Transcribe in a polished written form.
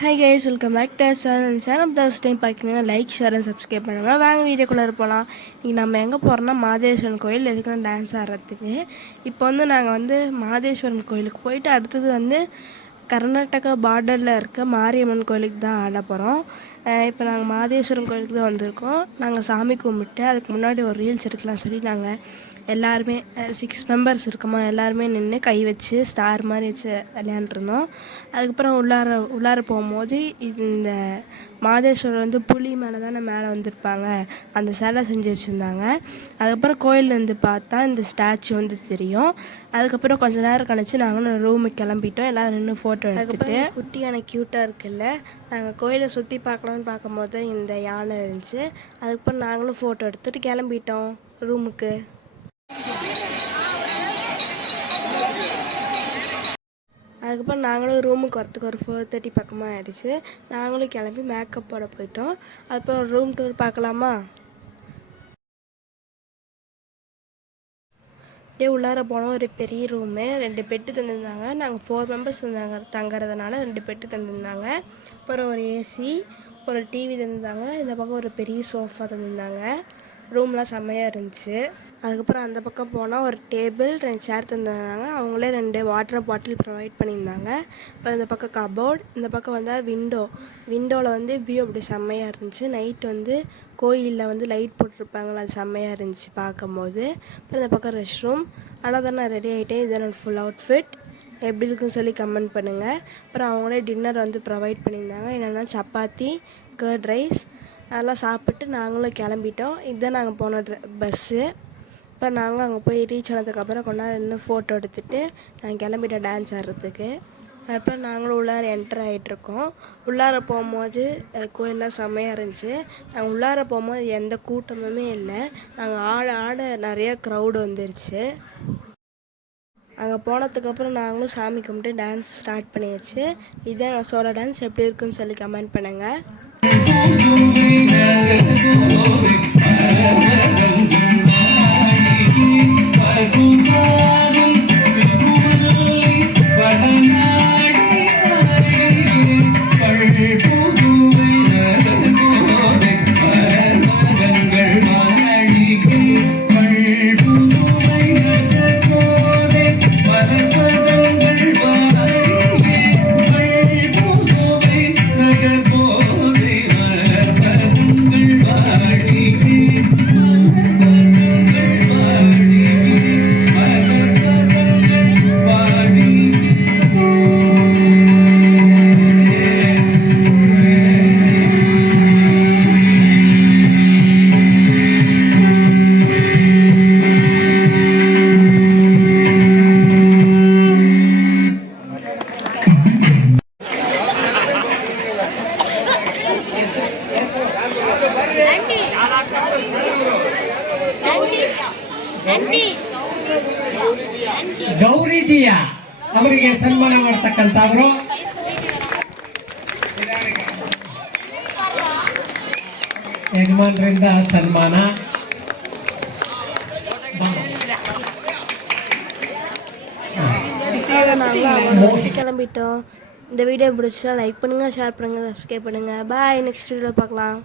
Hi guys, welcome back to our channel. Channel first time பார்க்குறீங்கன்னா like share and subscribe பண்ணுங்கள். வாங்க வீடியோக்குள்ளே போகலாம். இன்றைக்கி நம்ம எங்கே போகிறோம்னா மாதேஸ்வரன் கோயில். எதுக்குன்னா டான்ஸ் ஆடுறதுக்கு. இப்போ நாங்கள் மாதேஸ்வரன் கோயிலுக்கு போயிட்டு அடுத்தது கர்நாடகா பார்டரில் இருக்க மாரியம்மன் கோயிலுக்கு தான் ஆட போகிறோம். இப்போ நாங்கள் மாதேஸ்வரன் கோயிலுக்கு தான் வந்திருக்கோம். நாங்கள் சாமி கும்பிட்டு அதுக்கு முன்னாடி ஒரு ரீல்ஸ் எடுக்கலாம் சொல்லி நாங்கள் எல்லாருமே 6 மெம்பர்ஸ் இருக்கோமா, எல்லாருமே நின்று கை வச்சு ஸ்டார் மாதிரி வச்சு விளையாண்டுருந்தோம். அதுக்கப்புறம் உள்ளார போகும்போது இந்த மாதேஸ்வரர் புலி மேலே வந்திருப்பாங்க, அந்த சிலை செஞ்சு வச்சுருந்தாங்க. அதுக்கப்புறம் கோயிலேருந்து பார்த்தா இந்த ஸ்டாச்சு தெரியும். அதுக்கப்புறம் கொஞ்சம் நேரம் கழிச்சு நாங்களும் ரூமுக்கு கிளம்பிட்டோம். எல்லோரும் நின்று ஃபோட்டோ எடுத்துகிட்டு குட்டியான க்யூட்டாக இருக்குல்ல, நாங்கள் கோயிலை சுற்றி பார்க்கலான்னு பார்க்கும்போது இந்த யானை இருந்துச்சு. அதுக்கப்புறம் நாங்களும் ஃபோட்டோ எடுத்துகிட்டு கிளம்பிட்டோம் ரூமுக்கு. அதுக்கப்புறம் நாங்களும் ரூமுக்கு வரத்துக்கு ஒரு 4:30 பக்கமாக ஆயிடுச்சு. நாங்களும் கிளம்பி மேக்கப் போட போயிட்டோம். அதுக்கப்புறம் ஒரு ரூம் டூர் பார்க்கலாமா? அப்படியே உள்ளார போனோம். ஒரு பெரிய ரூமு, 2 பெட்டு தந்துருந்தாங்க. நாங்கள் 4 மெம்பர்ஸ் தங்குறதுனால 2 பெட்டு தந்துருந்தாங்க. அப்புறம் ஒரு ஏசி, ஒரு டிவி தந்துருந்தாங்க. இந்த பக்கம் ஒரு பெரிய சோஃபா தந்துருந்தாங்க. ரூம்லாம் செம்மையாக இருந்துச்சு. அதுக்கப்புறம் அந்த பக்கம் போனால் ஒரு டேபிள், 2 சேர் தந்துருந்தாங்க. அவங்களே 2 வாட்டர் பாட்டில் ப்ரொவைட் பண்ணியிருந்தாங்க. அப்புறம் இந்த பக்கம் கபோர்ட், இந்த பக்கம் விண்டோவில் வியூ அப்படி செம்மையாக இருந்துச்சு. நைட்டு கோயிலில் லைட் போட்டிருப்பாங்களா, அது செம்மையாக இருந்துச்சு பார்க்கும்போது. அப்புறம் இந்த பக்கம் ரெஸ்ட் ரூம். அவ்வளோதான், நான் ரெடி ஆகிட்டேன். இதுதான் ஃபுல் அவுட்ஃபிட். எப்படி இருக்குன்னு சொல்லி கமெண்ட் பண்ணுங்கள். அப்புறம் அவங்களே டின்னர் ப்ரொவைட் பண்ணியிருந்தாங்க. என்னென்னா சப்பாத்தி, கர்ட் ரைஸ் அதெல்லாம் சாப்பிட்டு நாங்களும் கிளம்பிட்டோம். இதுதான் நாங்கள் போன பஸ்ஸு. இப்போ நாங்களும் அங்கே போய் ரீச் ஆனதுக்கப்புறம் கொஞ்ச நேரம் நின்று ஃபோட்டோ எடுத்துகிட்டு நாங்கள் கிளம்பிட்டோம் டான்ஸ் ஆடுறதுக்கு. அப்புறம் நாங்களும் உள்ளார என்டர் ஆகிட்ருக்கோம். உள்ளார போகும்போது கோயிலெலாம் செம்மையாக இருந்துச்சு. நாங்கள் உள்ளார போகும்போது எந்த கூட்டமுமே இல்லை. நாங்கள் ஆட நிறைய க்ரௌடு வந்துருச்சு. அங்கே போனதுக்கப்புறம் நாங்களும் சாமி கும்பிட்டு டான்ஸ் ஸ்டார்ட் பண்ணியாச்சு. இதே நான் சோலோ டான்ஸ் எப்படி இருக்குன்னு சொல்லி கமெண்ட் பண்ணுங்கள். ಗೌರಿದಿಯ ಅವರಿಗೆ ಸನ್ಮಾನ ಮಾಡತಕ್ಕಂಥವರು ಯಜಮಾನರಿಂದ ಸನ್ಮಾನ. கிளம்பிட்டோம். இந்த வீடியோ பிடிச்சா லைக் பண்ணுங்கள், ஷேர் பண்ணுங்கள், சப்ஸ்கிரைப் பண்ணுங்கள். பாய். நெக்ஸ்ட் வீடியோவில் பார்க்கலாம்.